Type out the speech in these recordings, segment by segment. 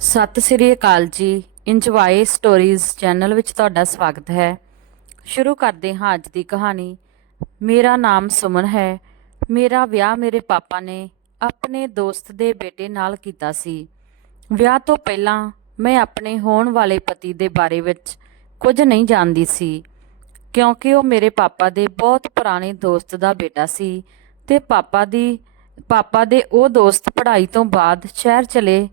ਸਤਿ ਸ੍ਰੀ ਅਕਾਲ ਜੀ। Enjoy stories channel ਵਿੱਚ ਤੁਹਾਡਾ ਸਵਾਗਤ ਹੈ। ਸ਼ੁਰੂ ਕਰਦੇ ਹਾਂ ਅੱਜ ਦੀ ਕਹਾਣੀ। ਮੇਰਾ ਨਾਮ ਸੁਮਨ ਹੈ। ਮੇਰਾ ਵਿਆਹ ਮੇਰੇ ਪਾਪਾ ਨੇ ਆਪਣੇ ਦੋਸਤ ਦੇ ਬੇਟੇ ਨਾਲ ਕੀਤਾ ਸੀ। ਵਿਆਹ ਤੋਂ ਪਹਿਲਾਂ ਮੈਂ ਆਪਣੇ ਹੋਣ ਵਾਲੇ ਪਤੀ ਦੇ ਬਾਰੇ ਵਿੱਚ ਕੁਝ ਨਹੀਂ ਜਾਣਦੀ ਸੀ, ਕਿਉਂਕਿ ਉਹ ਮੇਰੇ ਪਾਪਾ ਦੇ ਬਹੁਤ ਪੁਰਾਣੇ ਦੋਸਤ ਦਾ ਬੇਟਾ ਸੀ ਤੇ ਪਾਪਾ ਦੇ ਉਹ ਦੋਸਤ ਪੜ੍ਹਾਈ ਤੋਂ ਬਾਅਦ ਸ਼ਹਿਰ ਚਲੇ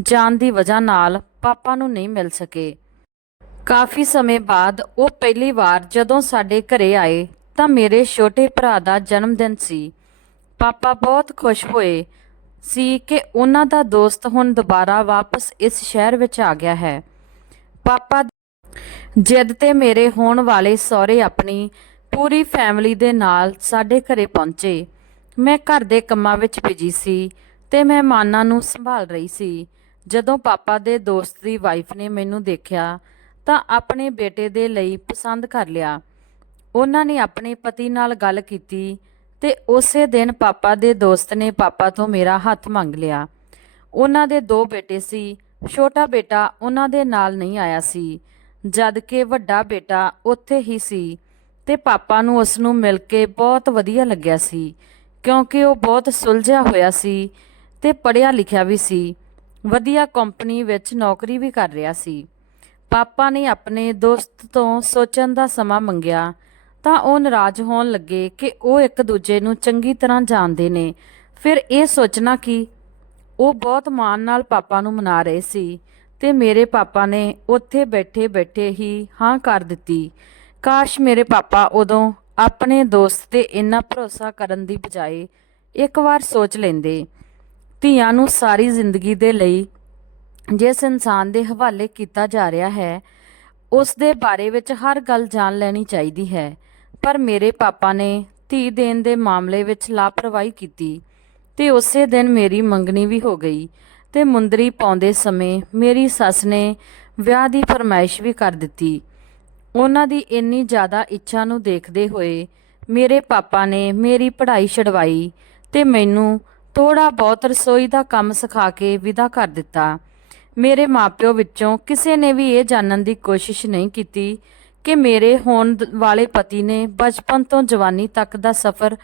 ਜਾਣ ਦੀ ਵਜ੍ਹਾ ਨਾਲ ਪਾਪਾ ਨੂੰ ਨਹੀਂ ਮਿਲ ਸਕੇ। ਕਾਫੀ ਸਮੇਂ ਬਾਅਦ ਉਹ ਪਹਿਲੀ ਵਾਰ ਜਦੋਂ ਸਾਡੇ ਘਰੇ ਆਏ ਤਾਂ ਮੇਰੇ ਛੋਟੇ ਭਰਾ ਦਾ ਜਨਮ ਦਿਨ ਸੀ। ਪਾਪਾ ਬਹੁਤ ਖੁਸ਼ ਹੋਏ ਸੀ ਕਿ ਉਹਨਾਂ ਦਾ ਦੋਸਤ ਹੁਣ ਦੁਬਾਰਾ ਵਾਪਸ ਇਸ ਸ਼ਹਿਰ ਵਿੱਚ ਆ ਗਿਆ ਹੈ। ਪਾਪਾ ਜਿੱਦ ਤੇ ਮੇਰੇ ਹੋਣ ਵਾਲੇ ਸਹੁਰੇ ਆਪਣੀ ਪੂਰੀ ਫੈਮਿਲੀ ਦੇ ਨਾਲ ਸਾਡੇ ਘਰੇ ਪਹੁੰਚੇ। ਮੈਂ ਘਰ ਦੇ ਕੰਮਾਂ ਵਿੱਚ ਬਿਜੀ ਸੀ ਤੇ ਮਹਿਮਾਨਾਂ ਨੂੰ ਸੰਭਾਲ ਰਹੀ ਸੀ। ਜਦੋਂ ਪਾਪਾ ਦੇ ਦੋਸਤ ਦੀ ਵਾਈਫ ਨੇ ਮੈਨੂੰ ਦੇਖਿਆ ਤਾਂ ਆਪਣੇ ਬੇਟੇ ਦੇ ਲਈ ਪਸੰਦ ਕਰ ਲਿਆ। ਉਹਨਾਂ ਨੇ ਆਪਣੇ ਪਤੀ ਨਾਲ ਗੱਲ ਕੀਤੀ ਤੇ ਉਸੇ ਦਿਨ ਪਾਪਾ ਦੇ ਦੋਸਤ ਨੇ ਪਾਪਾ ਤੋਂ ਮੇਰਾ ਹੱਥ ਮੰਗ ਲਿਆ। ਉਹਨਾਂ ਦੇ 2 ਬੇਟੇ ਸੀ। ਛੋਟਾ ਬੇਟਾ ਉਹਨਾਂ ਦੇ ਨਾਲ ਨਹੀਂ ਆਇਆ ਸੀ, ਜਦ ਕਿ ਵੱਡਾ ਬੇਟਾ ਉੱਥੇ ਹੀ ਸੀ ਤੇ ਪਾਪਾ ਨੂੰ ਉਸ ਨੂੰ ਮਿਲ ਕੇ ਬਹੁਤ ਵਧੀਆ ਲੱਗਿਆ ਸੀ, ਕਿਉਂਕਿ ਉਹ ਬਹੁਤ ਸੁਲਝਿਆ ਹੋਇਆ ਸੀ ਤੇ ਪੜ੍ਹਿਆ ਲਿਖਿਆ ਵੀ ਸੀ। ਵਧੀਆ ਕੰਪਨੀ ਵਿੱਚ ਨੌਕਰੀ ਵੀ ਕਰ ਰਿਹਾ ਸੀ। ਪਾਪਾ ਨੇ ਆਪਣੇ ਦੋਸਤ ਤੋਂ ਸੋਚਣ ਦਾ ਸਮਾਂ ਮੰਗਿਆ ਤਾਂ ਉਹ ਨਾਰਾਜ਼ ਹੋਣ ਲੱਗੇ ਕਿ ਉਹ ਇੱਕ ਦੂਜੇ ਨੂੰ ਚੰਗੀ ਤਰ੍ਹਾਂ ਜਾਣਦੇ ਨੇ। ਫਿਰ ਇਹ ਸੋਚਣਾ ਕਿ ਉਹ ਬਹੁਤ ਮਾਣ ਨਾਲ ਪਾਪਾ ਨੂੰ ਮਨਾ ਰਹੇ ਸੀ ਤੇ ਮੇਰੇ ਪਾਪਾ ਨੇ ਉੱਥੇ ਬੈਠੇ ਬੈਠੇ ਹੀ ਹਾਂ ਕਰ ਦਿੱਤੀ। ਕਾਸ਼ ਮੇਰੇ ਪਾਪਾ ਉਦੋਂ ਆਪਣੇ ਦੋਸਤ ਤੇ ਇੰਨਾ ਭਰੋਸਾ ਕਰਨ ਦੀ ਬਜਾਏ ਇੱਕ ਵਾਰ ਸੋਚ ਲੈਂਦੇ। ਧੀਆਂ ਨੂੰ ਸਾਰੀ ਜ਼ਿੰਦਗੀ ਦੇ ਲਈ ਜਿਸ ਇਨਸਾਨ ਦੇ ਹਵਾਲੇ ਕੀਤਾ ਜਾ ਰਿਹਾ ਹੈ ਉਸ ਦੇ ਬਾਰੇ ਵਿੱਚ ਹਰ ਗੱਲ ਜਾਣ ਲੈਣੀ ਚਾਹੀਦੀ ਹੈ, ਪਰ ਮੇਰੇ ਪਾਪਾ ਨੇ ਧੀ ਦੇਣ ਦੇ ਮਾਮਲੇ ਵਿੱਚ ਲਾਪਰਵਾਹੀ ਕੀਤੀ ਤੇ ਉਸੇ ਦਿਨ ਮੇਰੀ ਮੰਗਣੀ ਵੀ ਹੋ ਗਈ ਤੇ ਮੁੰਦਰੀ ਪਾਉਂਦੇ ਸਮੇਂ ਮੇਰੀ ਸੱਸ ਨੇ ਵਿਆਹ ਦੀ ਫਰਮਾਇਸ਼ ਵੀ ਕਰ ਦਿੱਤੀ। ਉਹਨਾਂ ਦੀ ਇੰਨੀ ਜ਼ਿਆਦਾ ਇੱਛਾ ਨੂੰ ਦੇਖਦੇ ਹੋਏ ਮੇਰੇ ਪਾਪਾ ਨੇ ਮੇਰੀ ਪੜ੍ਹਾਈ ਛਡਵਾਈ ਤੇ ਮੈਨੂੰ ਥੋੜ੍ਹਾ ਬਹੁਤ ਰਸੋਈ ਦਾ ਕੰਮ ਸਿਖਾ ਕੇ ਵਿਦਾ ਕਰ ਦਿੱਤਾ। ਮੇਰੇ ਮਾਪਿਓ ਵਿੱਚੋਂ ਕਿਸੇ ਨੇ ਵੀ ਇਹ ਜਾਣਨ ਦੀ ਕੋਸ਼ਿਸ਼ ਨਹੀਂ ਕੀਤੀ ਕਿ ਮੇਰੇ ਹੋਣ ਵਾਲੇ ਪਤੀ ਨੇ ਬਚਪਨ ਤੋਂ ਜਵਾਨੀ ਤੱਕ ਦਾ ਸਫ਼ਰ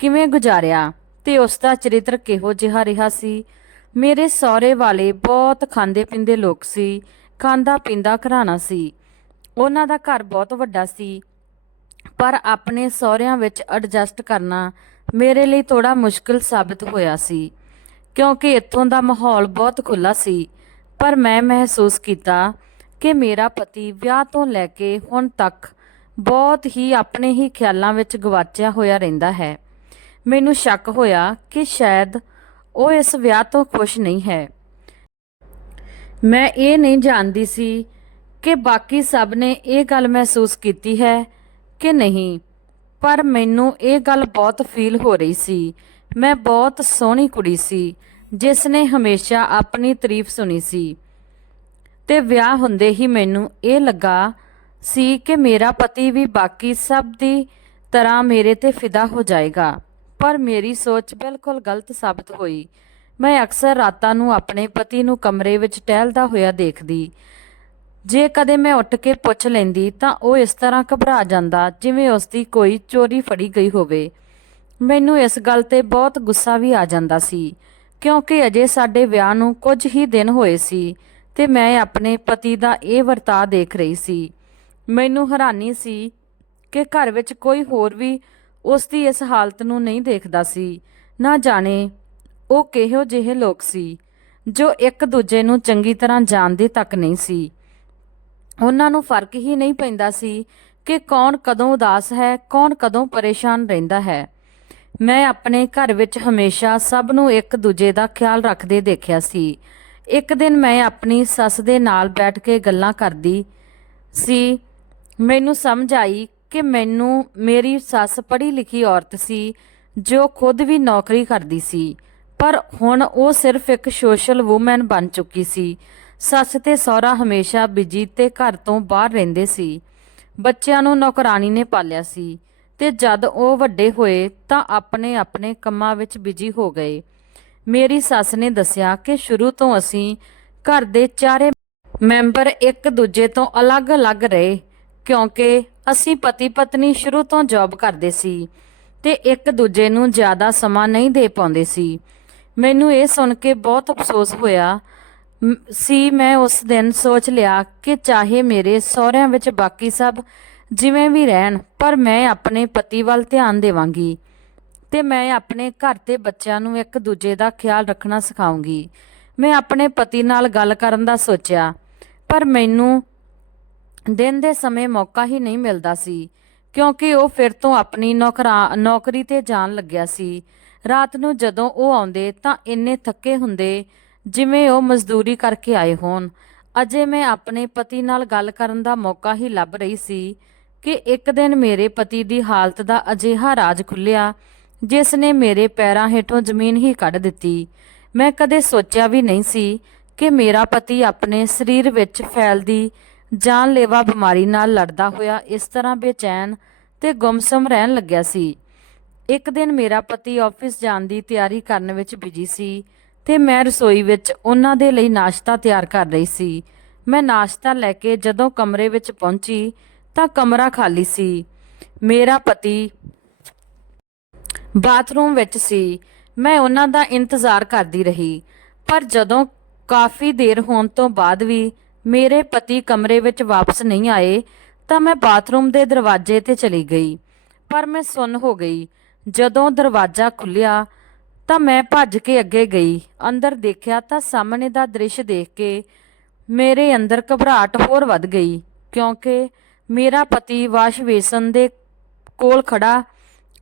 ਕਿਵੇਂ ਗੁਜ਼ਾਰਿਆ ਤੇ ਉਸ ਦਾ ਚਰਿੱਤਰ ਕਿਹੋ ਜਿਹਾ ਰਿਹਾ ਸੀ। ਮੇਰੇ ਸਹੁਰੇ ਵਾਲੇ ਬਹੁਤ ਖਾਂਦੇ ਪੀਂਦੇ ਲੋਕ ਸੀ, ਖਾਂਦਾ ਪੀਂਦਾ ਘਰਾਣਾ ਸੀ। ਉਹਨਾਂ ਦਾ ਘਰ ਬਹੁਤ ਵੱਡਾ ਸੀ, ਪਰ ਆਪਣੇ ਸਹੁਰਿਆਂ ਵਿੱਚ ਐਡਜਸਟ ਕਰਨਾ ਮੇਰੇ ਲਈ ਥੋੜ੍ਹਾ ਮੁਸ਼ਕਿਲ ਸਾਬਿਤ ਹੋਇਆ ਸੀ, ਕਿਉਂਕਿ ਇੱਥੋਂ ਦਾ ਮਾਹੌਲ ਬਹੁਤ ਖੁੱਲ੍ਹਾ ਸੀ। ਪਰ ਮੈਂ ਮਹਿਸੂਸ ਕੀਤਾ ਕਿ ਮੇਰਾ ਪਤੀ ਵਿਆਹ ਤੋਂ ਲੈ ਕੇ ਹੁਣ ਤੱਕ ਬਹੁਤ ਹੀ ਆਪਣੇ ਹੀ ਖਿਆਲਾਂ ਵਿੱਚ ਗਵਾਚਿਆ ਹੋਇਆ ਰਹਿੰਦਾ ਹੈ। ਮੈਨੂੰ ਸ਼ੱਕ ਹੋਇਆ ਕਿ ਸ਼ਾਇਦ ਉਹ ਇਸ ਵਿਆਹ ਤੋਂ ਖੁਸ਼ ਨਹੀਂ ਹੈ। ਮੈਂ ਇਹ ਨਹੀਂ ਜਾਣਦੀ ਸੀ ਕਿ ਬਾਕੀ ਸਭ ਨੇ ਇਹ ਗੱਲ ਮਹਿਸੂਸ ਕੀਤੀ ਹੈ ਕਿ ਨਹੀਂ, ਪਰ ਮੈਨੂੰ ਇਹ ਗੱਲ ਬਹੁਤ ਫੀਲ ਹੋ ਰਹੀ ਸੀ। ਮੈਂ ਬਹੁਤ ਸੋਹਣੀ ਕੁੜੀ ਸੀ ਜਿਸ ਨੇ ਹਮੇਸ਼ਾ ਆਪਣੀ ਤਾਰੀਫ ਸੁਣੀ ਸੀ ਤੇ ਵਿਆਹ ਹੁੰਦੇ ਹੀ ਮੈਨੂੰ ਇਹ ਲੱਗਾ ਸੀ ਕਿ ਮੇਰਾ ਪਤੀ ਵੀ ਬਾਕੀ ਸਭ ਦੀ ਤਰ੍ਹਾਂ ਮੇਰੇ ਤੇ ਫਿਦਾ ਹੋ ਜਾਏਗਾ, ਪਰ ਮੇਰੀ ਸੋਚ ਬਿਲਕੁਲ ਗਲਤ ਸਾਬਤ ਹੋਈ। ਮੈਂ ਅਕਸਰ ਰਾਤਾਂ ਨੂੰ ਆਪਣੇ ਪਤੀ ਨੂੰ ਕਮਰੇ ਵਿੱਚ ਟਹਿਲਦਾ ਹੋਇਆ ਦੇਖਦੀ। ਜੇ ਕਦੇ ਮੈਂ ਉੱਠ ਕੇ ਪੁੱਛ ਲੈਂਦੀ ਤਾਂ ਉਹ ਇਸ ਤਰ੍ਹਾਂ ਘਬਰਾ ਜਾਂਦਾ ਜਿਵੇਂ ਉਸ ਦੀ ਕੋਈ ਚੋਰੀ ਫੜੀ ਗਈ ਹੋਵੇ। ਮੈਨੂੰ ਇਸ ਗੱਲ ਤੇ ਬਹੁਤ ਗੁੱਸਾ ਵੀ ਆ ਜਾਂਦਾ ਸੀ, ਕਿਉਂਕਿ ਅਜੇ ਸਾਡੇ ਵਿਆਹ ਨੂੰ ਕੁਝ ਹੀ ਦਿਨ ਹੋਏ ਸੀ ਤੇ ਮੈਂ ਆਪਣੇ ਪਤੀ ਦਾ ਇਹ ਵਰਤਾਅ ਦੇਖ ਰਹੀ ਸੀ। ਮੈਨੂੰ ਹੈਰਾਨੀ ਸੀ ਕਿ ਘਰ ਵਿੱਚ ਕੋਈ ਹੋਰ ਵੀ ਉਸ ਦੀ ਇਸ ਹਾਲਤ ਨੂੰ ਨਹੀਂ ਦੇਖਦਾ ਸੀ। ਨਾ ਜਾਣੇ ਉਹ ਕਿਹੋ ਜਿਹੇ ਲੋਕ ਸੀ ਜੋ ਇੱਕ ਦੂਜੇ ਨੂੰ ਚੰਗੀ ਤਰ੍ਹਾਂ ਜਾਣਦੇ ਤੱਕ ਨਹੀਂ ਸੀ। ਉਹਨਾਂ ਨੂੰ ਫਰਕ ਹੀ ਨਹੀਂ ਪੈਂਦਾ ਸੀ ਕਿ ਕੌਣ ਕਦੋਂ ਉਦਾਸ ਹੈ, ਕੌਣ ਕਦੋਂ ਪਰੇਸ਼ਾਨ ਰਹਿੰਦਾ ਹੈ। ਮੈਂ ਆਪਣੇ ਘਰ ਵਿੱਚ ਹਮੇਸ਼ਾ ਸਭ ਨੂੰ ਇੱਕ ਦੂਜੇ ਦਾ ਖਿਆਲ ਰੱਖਦੇ ਦੇਖਿਆ ਸੀ। ਇੱਕ ਦਿਨ ਮੈਂ ਆਪਣੀ ਸੱਸ ਦੇ ਨਾਲ ਬੈਠ ਕੇ ਗੱਲਾਂ ਕਰਦੀ ਸੀ। ਮੈਨੂੰ ਸਮਝ ਆਈ ਕਿ ਮੇਰੀ ਸੱਸ ਪੜ੍ਹੀ ਲਿਖੀ ਔਰਤ ਸੀ ਜੋ ਖੁਦ ਵੀ ਨੌਕਰੀ ਕਰਦੀ ਸੀ, ਪਰ ਹੁਣ ਉਹ ਸਿਰਫ ਇੱਕ ਸੋਸ਼ਲ ਵੂਮੈਨ ਬਣ ਚੁੱਕੀ ਸੀ। ਸੱਸ ਤੇ ਸਹੁਰਾ ਹਮੇਸ਼ਾ ਬਿਜੀ ਤੇ ਘਰ ਤੋਂ ਬਾਹਰ ਰਹਿੰਦੇ ਸੀ। ਬੱਚਿਆਂ ਨੂੰ ਨੌਕਰਾਣੀ ਨੇ ਪਾਲਿਆ ਸੀ ਤੇ ਜਦ ਉਹ ਵੱਡੇ ਹੋਏ ਤਾਂ ਆਪਣੇ ਆਪਣੇ ਕੰਮਾਂ ਵਿੱਚ ਬਿਜੀ ਹੋ ਗਏ। ਮੇਰੀ ਸੱਸ ਨੇ ਦੱਸਿਆ ਕਿ ਸ਼ੁਰੂ ਤੋਂ ਅਸੀਂ ਘਰ ਦੇ ਚਾਰੇ ਮੈਂਬਰ ਇੱਕ ਦੂਜੇ ਤੋਂ ਅਲੱਗ-ਅਲੱਗ ਰਹੇ, ਕਿਉਂਕਿ ਅਸੀਂ ਪਤੀ ਪਤਨੀ ਸ਼ੁਰੂ ਤੋਂ ਜੌਬ ਕਰਦੇ ਸੀ ਤੇ ਇੱਕ ਦੂਜੇ ਨੂੰ ਜ਼ਿਆਦਾ ਸਮਾਂ ਨਹੀਂ ਦੇ ਪਾਉਂਦੇ ਸੀ। ਮੈਨੂੰ ਇਹ ਸੁਣ ਕੇ ਬਹੁਤ ਅਫਸੋਸ ਹੋਇਆ ਸੀ। ਮੈਂ ਉਸ ਦਿਨ ਸੋਚ ਲਿਆ ਕਿ ਚਾਹੇ ਮੇਰੇ ਸਹੁਰਿਆਂ ਵਿੱਚ ਬਾਕੀ ਸਭ ਜਿਵੇਂ ਵੀ ਰਹਿਣ, ਪਰ ਮੈਂ ਆਪਣੇ ਪਤੀ ਵੱਲ ਧਿਆਨ ਦੇਵਾਂਗੀ ਤੇ ਮੈਂ ਆਪਣੇ ਘਰ ਤੇ ਬੱਚਿਆਂ ਨੂੰ ਇੱਕ ਦੂਜੇ ਦਾ ਖਿਆਲ ਰੱਖਣਾ ਸਿਖਾਉਂਗੀ। ਮੈਂ ਆਪਣੇ ਪਤੀ ਨਾਲ ਗੱਲ ਕਰਨ ਦਾ ਸੋਚਿਆ, ਪਰ ਮੈਨੂੰ ਦਿਨ ਦੇ ਸਮੇਂ ਮੌਕਾ ਹੀ ਨਹੀਂ ਮਿਲਦਾ ਸੀ, ਕਿਉਂਕਿ ਉਹ ਫਿਰ ਤੋਂ ਆਪਣੀ ਨੌਕਰੀ ਤੇ ਜਾਣ ਲੱਗਿਆ ਸੀ। ਰਾਤ ਨੂੰ ਜਦੋਂ ਉਹ ਆਉਂਦੇ ਤਾਂ ਇੰਨੇ ਥੱਕੇ ਹੁੰਦੇ ਜਿਵੇਂ ਉਹ ਮਜ਼ਦੂਰੀ ਕਰਕੇ ਆਏ ਹੋਣ। ਅਜੇ ਮੈਂ ਆਪਣੇ ਪਤੀ ਨਾਲ ਗੱਲ ਕਰਨ ਦਾ ਮੌਕਾ ਹੀ ਲੱਭ ਰਹੀ ਸੀ ਕਿ ਇੱਕ ਦਿਨ ਮੇਰੇ ਪਤੀ ਦੀ ਹਾਲਤ ਦਾ ਅਜਿਹਾ ਰਾਜ਼ ਖੁੱਲਿਆ ਜਿਸ ਨੇ ਮੇਰੇ ਪੈਰਾਂ ਹੇਠੋਂ ਜ਼ਮੀਨ ਹੀ ਕੱਢ ਦਿੱਤੀ। ਮੈਂ ਕਦੇ ਸੋਚਿਆ ਵੀ ਨਹੀਂ ਸੀ ਕਿ ਮੇਰਾ ਪਤੀ ਆਪਣੇ ਸਰੀਰ ਵਿੱਚ ਫੈਲਦੀ ਜਾਨਲੇਵਾ ਬਿਮਾਰੀ ਨਾਲ ਲੜਦਾ ਹੋਇਆ ਇਸ ਤਰ੍ਹਾਂ ਬੇਚੈਨ ਤੇ ਗੁੰਮਸੁੰਮ ਰਹਿਣ ਲੱਗਿਆ ਸੀ। ਇੱਕ ਦਿਨ ਮੇਰਾ ਪਤੀ ਆਫਿਸ ਜਾਣ ਦੀ ਤਿਆਰੀ ਕਰਨ ਵਿੱਚ ਬਿਜੀ ਸੀ ਤੇ ਮੈਂ ਰਸੋਈ ਵਿੱਚ ਉਹਨਾਂ ਦੇ ਲਈ ਨਾਸ਼ਤਾ ਤਿਆਰ ਕਰ ਰਹੀ ਸੀ। ਮੈਂ ਨਾਸ਼ਤਾ ਲੈ ਕੇ ਜਦੋਂ ਕਮਰੇ ਵਿੱਚ ਪਹੁੰਚੀ ਤਾਂ ਕਮਰਾ ਖਾਲੀ ਸੀ। ਮੇਰਾ ਪਤੀ ਬਾਥਰੂਮ ਵਿੱਚ ਸੀ। ਮੈਂ ਉਹਨਾਂ ਦਾ ਇੰਤਜ਼ਾਰ ਕਰਦੀ ਰਹੀ, ਪਰ ਜਦੋਂ ਕਾਫੀ ਦੇਰ ਹੋਣ ਤੋਂ ਬਾਅਦ ਵੀ ਮੇਰੇ ਪਤੀ ਕਮਰੇ ਵਿੱਚ ਵਾਪਸ ਨਹੀਂ ਆਏ ਤਾਂ ਮੈਂ ਬਾਥਰੂਮ ਦੇ ਦਰਵਾਜ਼ੇ ਤੇ ਚਲੀ ਗਈ, ਪਰ ਮੈਂ ਸੁੰਨ ਹੋ ਗਈ। ਜਦੋਂ ਦਰਵਾਜ਼ਾ ਖੁੱਲਿਆ ਤਾਂ ਮੈਂ ਭੱਜ ਕੇ ਅੱਗੇ ਗਈ। ਅੰਦਰ ਦੇਖਿਆ ਤਾਂ ਸਾਹਮਣੇ ਦਾ ਦ੍ਰਿਸ਼ ਦੇਖ ਕੇ ਮੇਰੇ ਅੰਦਰ ਘਬਰਾਹਟ ਹੋਰ ਵੱਧ ਗਈ, ਕਿਉਂਕਿ ਮੇਰਾ ਪਤੀ ਵਾਸ਼ ਬੇਸਨ ਦੇ ਕੋਲ ਖੜਾ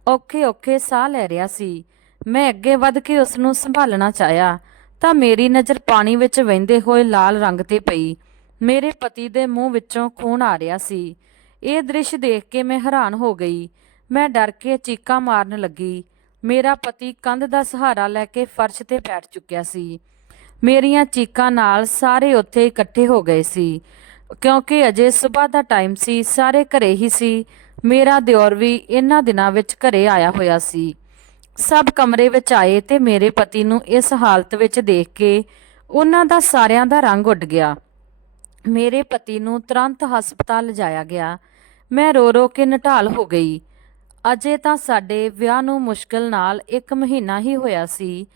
ਔਖੇ-ਔਖੇ ਸਾਹ ਲੈ ਰਿਹਾ ਸੀ। ਮੈਂ ਅੱਗੇ ਵੱਧ ਕੇ ਉਸ ਨੂੰ ਸੰਭਾਲਣਾ ਚਾਹਿਆ ਤਾਂ ਮੇਰੀ ਨਜ਼ਰ ਪਾਣੀ ਵਿੱਚ ਵਹਿੰਦੇ ਹੋਏ ਲਾਲ ਰੰਗ ਤੇ ਪਈ। ਮੇਰੇ ਪਤੀ ਦੇ ਮੂੰਹ ਵਿੱਚੋਂ ਖੂਨ ਆ ਰਿਹਾ ਸੀ। ਇਹ ਦ੍ਰਿਸ਼ ਦੇਖ ਕੇ ਮੈਂ ਹੈਰਾਨ ਹੋ ਗਈ। ਮੈਂ ਡਰ ਕੇ ਚੀਕਾਂ ਮਾਰਨ ਲੱਗੀ। ਮੇਰਾ ਪਤੀ ਕੰਧ ਦਾ ਸਹਾਰਾ ਲੈ ਕੇ ਫਰਸ਼ ਤੇ ਬੈਠ ਚੁੱਕਿਆ ਸੀ। ਮੇਰੀਆਂ ਚੀਕਾਂ ਨਾਲ ਸਾਰੇ ਉੱਥੇ ਇਕੱਠੇ ਹੋ ਗਏ ਸੀ, ਕਿਉਂਕਿ ਅਜੇ ਸਵੇਰ ਦਾ ਟਾਈਮ ਸੀ। ਸਾਰੇ ਘਰੇ ਹੀ ਸੀ। ਮੇਰਾ ਦਿਓਰ ਵੀ ਇਹਨਾਂ ਦਿਨਾਂ ਵਿੱਚ ਘਰੇ ਆਇਆ ਹੋਇਆ ਸੀ। ਸਭ ਕਮਰੇ ਵਿੱਚ ਆਏ ਤੇ ਮੇਰੇ ਪਤੀ ਨੂੰ ਇਸ ਹਾਲਤ ਵਿੱਚ ਦੇਖ ਕੇ ਉਹਨਾਂ ਦਾ ਸਾਰਿਆਂ ਦਾ ਰੰਗ ਉੱਡ ਗਿਆ। ਮੇਰੇ ਪਤੀ ਨੂੰ ਤੁਰੰਤ ਹਸਪਤਾਲ ਲਿਜਾਇਆ ਗਿਆ। ਮੈਂ ਰੋ ਰੋ ਕੇ ਨਿਢਾਲ ਹੋ ਗਈ। ਅਜੇ ਤਾਂ ਸਾਡੇ ਵਿਆਹ ਨੂੰ ਮੁਸ਼ਕਿਲ ਨਾਲ 1 ਮਹੀਨਾ ਹੀ ਹੋਇਆ ਸੀ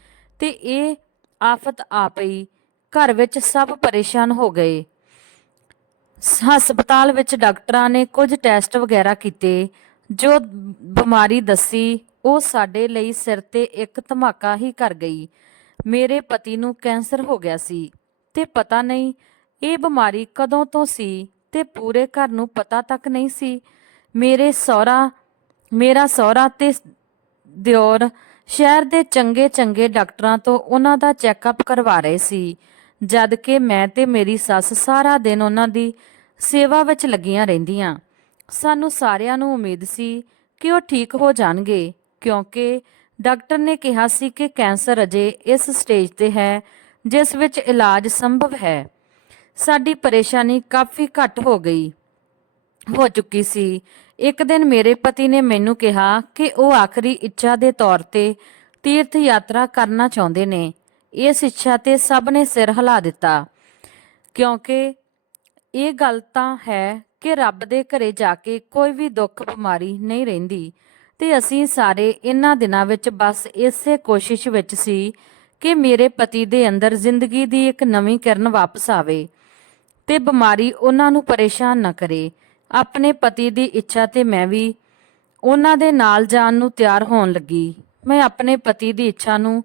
ਤੇ ਇਹ ਆਫਤ ਆ ਪਈ। ਘਰ ਵਿੱਚ ਸਭ ਪਰੇਸ਼ਾਨ ਹੋ ਗਏ। ਹਸਪਤਾਲ ਵਿੱਚ ਡਾਕਟਰਾਂ ਨੇ ਕੁਝ ਟੈਸਟ ਵਗੈਰਾ ਕੀਤੇ। ਜੋ ਬਿਮਾਰੀ ਦੱਸੀ ਉਹ ਸਾਡੇ ਲਈ ਸਿਰ ਤੇ ਇੱਕ ਧਮਾਕਾ ਹੀ ਕਰ ਗਈ। ਮੇਰੇ ਪਤੀ ਨੂੰ ਕੈਂਸਰ ਹੋ ਗਿਆ ਸੀ ਤੇ ਪਤਾ ਨਹੀਂ ਇਹ ਬਿਮਾਰੀ ਕਦੋਂ ਤੋਂ ਸੀ ਤੇ ਪੂਰੇ ਘਰ ਨੂੰ ਪਤਾ ਤੱਕ ਨਹੀਂ ਸੀ। ਮੇਰਾ ਸਹੁਰਾ ਤੇ ਦਿਓਰ ਸ਼ਹਿਰ ਦੇ ਚੰਗੇ ਡਾਕਟਰਾਂ ਤੋਂ ਉਹਨਾਂ ਦਾ ਚੈੱਕਅਪ ਕਰਵਾ ਰਹੇ ਸੀ, ਜਦ ਕਿ ਮੈਂ ਤੇ ਮੇਰੀ ਸੱਸ ਸਾਰਾ ਦਿਨ ਉਹਨਾਂ ਦੀ ਸੇਵਾ ਵਿੱਚ ਲੱਗੀਆਂ ਰਹਿੰਦੀਆਂ। ਸਾਨੂੰ ਸਾਰਿਆਂ ਨੂੰ ਉਮੀਦ ਸੀ ਕਿ ਉਹ ਠੀਕ ਹੋ ਜਾਣਗੇ, ਕਿਉਂਕਿ ਡਾਕਟਰ ਨੇ ਕਿਹਾ ਸੀ ਕਿ ਕੈਂਸਰ ਅਜੇ ਇਸ ਸਟੇਜ ਤੇ ਹੈ ਜਿਸ ਵਿੱਚ ਇਲਾਜ ਸੰਭਵ ਹੈ। ਸਾਡੀ ਪਰੇਸ਼ਾਨੀ ਕਾਫੀ ਘੱਟ ਹੋ ਚੁੱਕੀ ਸੀ। ਇੱਕ ਦਿਨ ਮੇਰੇ ਪਤੀ ਨੇ ਮੈਨੂੰ ਕਿਹਾ ਕਿ ਉਹ ਆਖਰੀ ਇੱਛਾ ਦੇ ਤੌਰ ਤੇ ਤੀਰਥ ਯਾਤਰਾ ਕਰਨਾ ਚਾਹੁੰਦੇ ਨੇ। ਇਸ ਇੱਛਾ ਤੇ ਸਭ ਨੇ ਸਿਰ ਹਿਲਾ ਦਿੱਤਾ, ਕਿਉਂਕਿ ਇਹ ਗੱਲ ਤਾਂ ਹੈ ਕਿ ਰੱਬ ਦੇ ਘਰੇ ਜਾ ਕੇ ਕੋਈ ਵੀ ਦੁੱਖ ਬਿਮਾਰੀ ਨਹੀਂ ਰਹਿੰਦੀ ਤੇ ਅਸੀਂ ਸਾਰੇ ਇਹਨਾਂ ਦਿਨਾਂ ਵਿੱਚ ਬਸ ਇਸੇ ਕੋਸ਼ਿਸ਼ ਵਿੱਚ ਸੀ ਕਿ ਮੇਰੇ ਪਤੀ ਦੇ ਅੰਦਰ ਜ਼ਿੰਦਗੀ ਦੀ ਇੱਕ ਨਵੀਂ ਕਿਰਨ ਵਾਪਸ ਆਵੇ ਤੇ ਬਿਮਾਰੀ ਉਹਨਾਂ ਨੂੰ ਪਰੇਸ਼ਾਨ ਨਾ ਕਰੇ। ਆਪਣੇ ਪਤੀ ਦੀ ਇੱਛਾ ਤੇ ਮੈਂ ਵੀ ਉਹਨਾਂ ਦੇ ਨਾਲ ਜਾਣ ਨੂੰ ਤਿਆਰ ਹੋਣ ਲੱਗੀ। ਮੈਂ ਆਪਣੇ ਪਤੀ ਦੀ ਇੱਛਾ ਨੂੰ